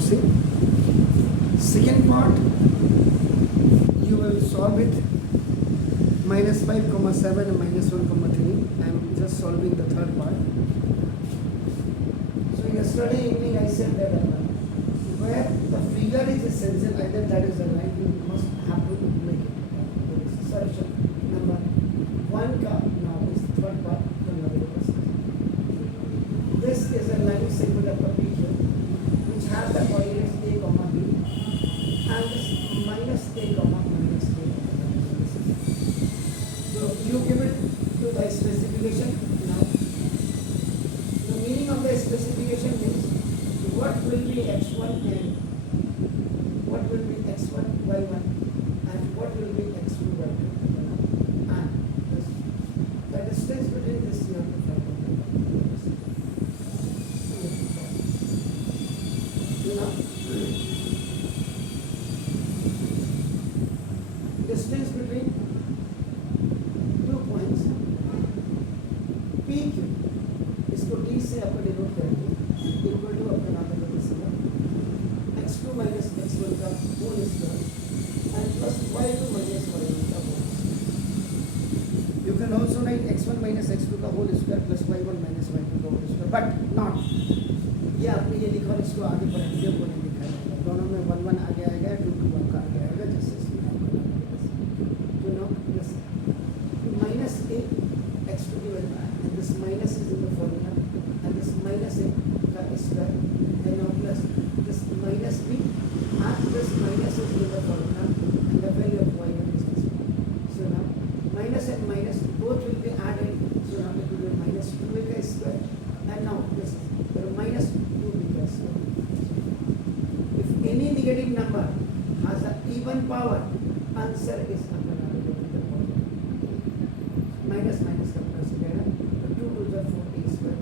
see. Second part, you will solve it. Minus 5, comma 7 and minus 1, comma 3. I am just solving the third part. So yesterday evening I said that where the figure is essential, either that is a line, you must have to make it. Solution number 1 ka now is the third part. This is a line segment of the picture which has the coordinates a comma b and this minus a comma minus a. So you give it to the specification now. The meaning of the specification is what will be x1 and what will be x1 y1 and what will be x2 y2 and the distance between this you have to find out. Distance between 2 points PQ इसको D से आपको डिनोट करेंगे equal to आपका नाम है x2 minus x1 का whole square and plus y2 minus y1 का whole. You can also write x1 minus x2 का whole square plus y1 minus y2 का होल स्क्वायर but not ये आपने ये लिखा और इसको आगे पढ़ेंगे वो नहीं लिखा है. दोनों में 1 1 आगे आएगा 2 2 आपका आगे आएगा जैसे minus a x2 given and this minus is in the formula and this minus a का square and now plus this minus b and this minus is in the formula and the value of y1 is this. So now minus and minus both will be added, so now it will be minus 2a ka square and now this minus 2b ka square. If any negative number has an even power, answer is minus minus का प्लस हो जाएगा तो 2 to the 4 a square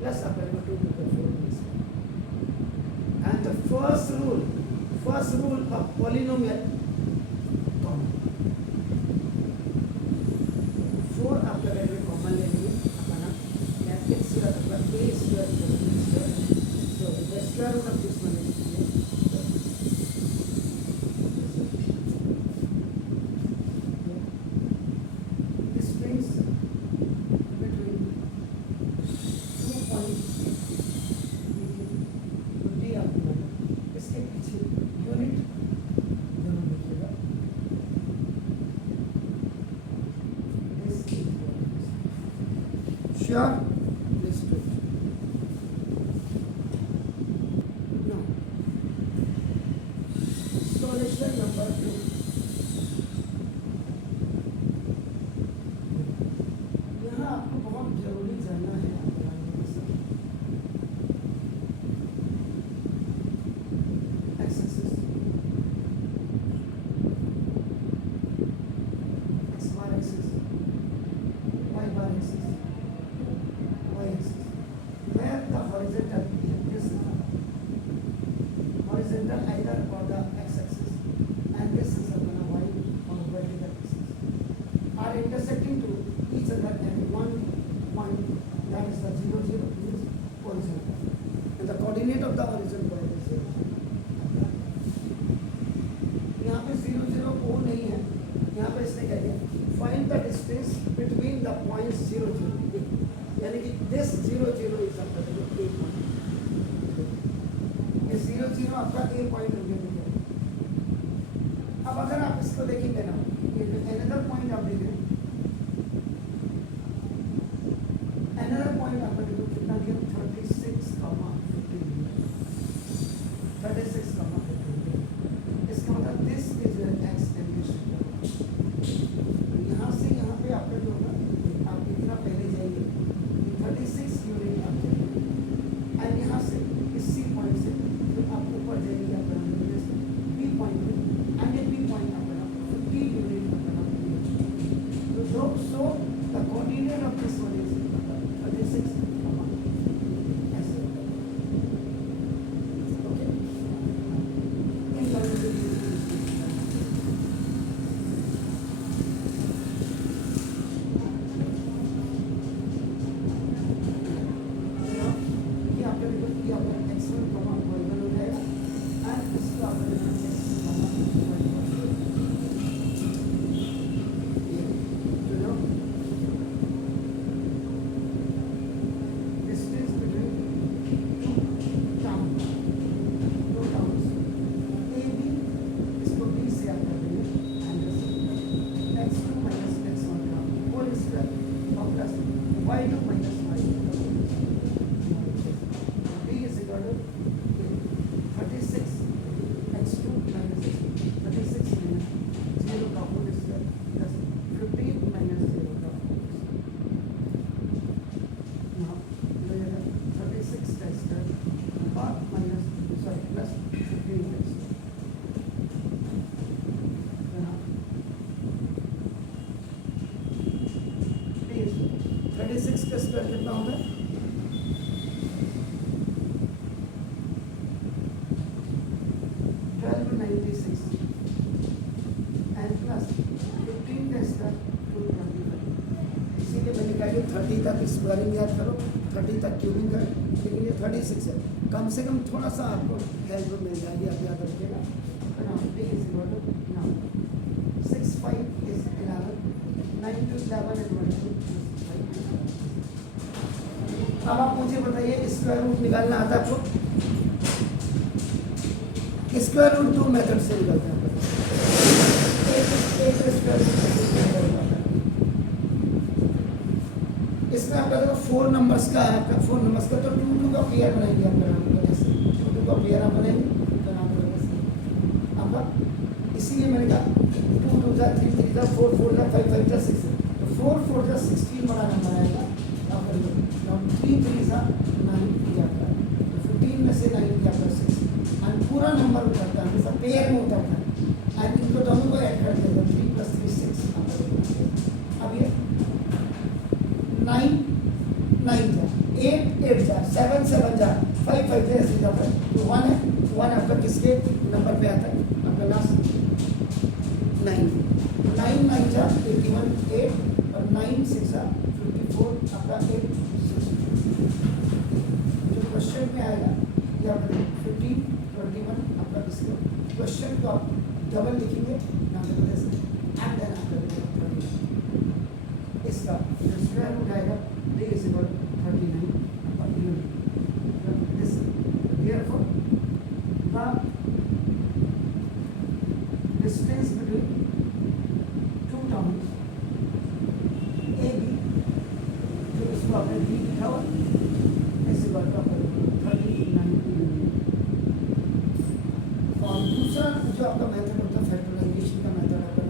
plus upper 2 to the 4 a square. And the first rule of polynomial common 4 after that we common लेंगे अपना that x square अपना a square plus b square. So the square root of this one is sure. Let's do it. Now, solution number 2. यहाँ आपको बहुत जरूरी जानना है x-axis, x-bar axis, y-bar axis. Where the horizontal is horizontal either on the x-axis and this is on the y on the vertical axis are intersecting to each other at one point, that is the 0 0 is horizontal and the coordinate of the horizon point is 0 0. यहाँ पे 0 0 को नहीं है, यहाँ पे इसने क्या दिया find the distance between the points 0 0 यानी कि this 0 0 is आपका a point. ये 0 0 आपका a point हो गया. अब अगर आप इसको देखेंगे ना ये another point आप देखें another point आपका देखो कितना दिया 36, 15 इसका मतलब this is your x and this यहाँ से यहाँ पे आपका जो होगा आप कितना पहले जाएंगे 36 यूनिट आप जाएंगे एंड यहाँ से इसी पॉइंट से फिर आप ऊपर जाएंगे आप बी पॉइंट में एंड बी पॉइंट आप 50 यूनिट प्लस 15 36 का स्क्वायर कितना होगा? 1296 एंड प्लस 15 का स्क्वायर 225। इसीलिए मैंने कहा कि 30 तक स्क्वायरिंग याद करो, 30 तक क्यूबिंग करो, लेकिन ये 36 है। कम से कम थोड़ा सा आपको हेल्प मिल जाएगी, आप याद रखिएगा। 6 5 is 11, 9 to 11 and 1 to 5। अब आप मुझे बताइए स्क्वायर रूट निकालना आता है आपको? स्क्वायर रूट दो मेथड से निकलते हैं। एक स्क्वायर रूट इसमें आपका देखो 4 नंबर्स का है, आपका 4 नंबर्स का तो 2 2 का पेयर बनाएंगे आपका नाम का जैसे 2 2 का पेयर आप बनाएंगे तो नाम का जैसे आपका। इसीलिए मैंने कहा 2 2 जा 3 3 जा 4 4 जा 5 5 जा 6 तो 4 4 जा 16 बड़ा नंबर आएगा आपका। 3 3 जा 9 किया आपका, तो 15 में से 9 किया आपका 6 एंड पूरा नंबर उतरता है, हमेशा पेयर में उतरता है एंड इनको दोनों को ऐड कर देगा 3 + 3 6 आपका। अब ये 9 9 जा 8 8 जा 7 7 जा 5 5 जा ऐसे जाता है तो 1 है। 1 आपका किसके नंबर पे आता है? आपका लास्ट 9 9 9 जा 81 8 और 9 6 जा 54 आपका 8 जो क्वेश्चन में आएगा ये आपका 15 21 आपका इसको क्वेश्चन को आप डबल लिखेंगे नाम से एंड देन आपका इसका स्क्वायर रूट आएगा 3 = 39 upon 11। This therefore the distance between two towns A B जो इसको आपने B लिखा हुआ ऐसे बात का 39 और दूसरा जो आपका मेथड होता है फैक्टराइजेशन का मेथड आपका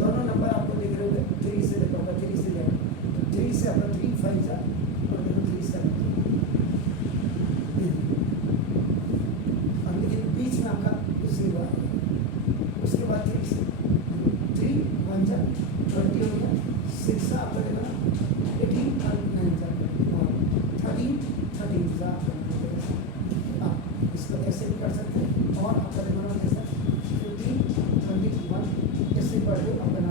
दोनों नंबर आपको दिख रहे होंगे 3 से देखा होगा 3 से देखा तो 3 से आपका 3 5 जा और देखो 3 7 और लेकिन बीच में आपका दूसरी बार उसके बाद 3 से 3 1 जा 20 हो गया 6 से आपका देखो 18 और 9 जा 13 जा आप इसको ऐसे भी कर सकते हैं और आपका देखो ना जैसा 15 21 ऐसे पढ़ लो अपना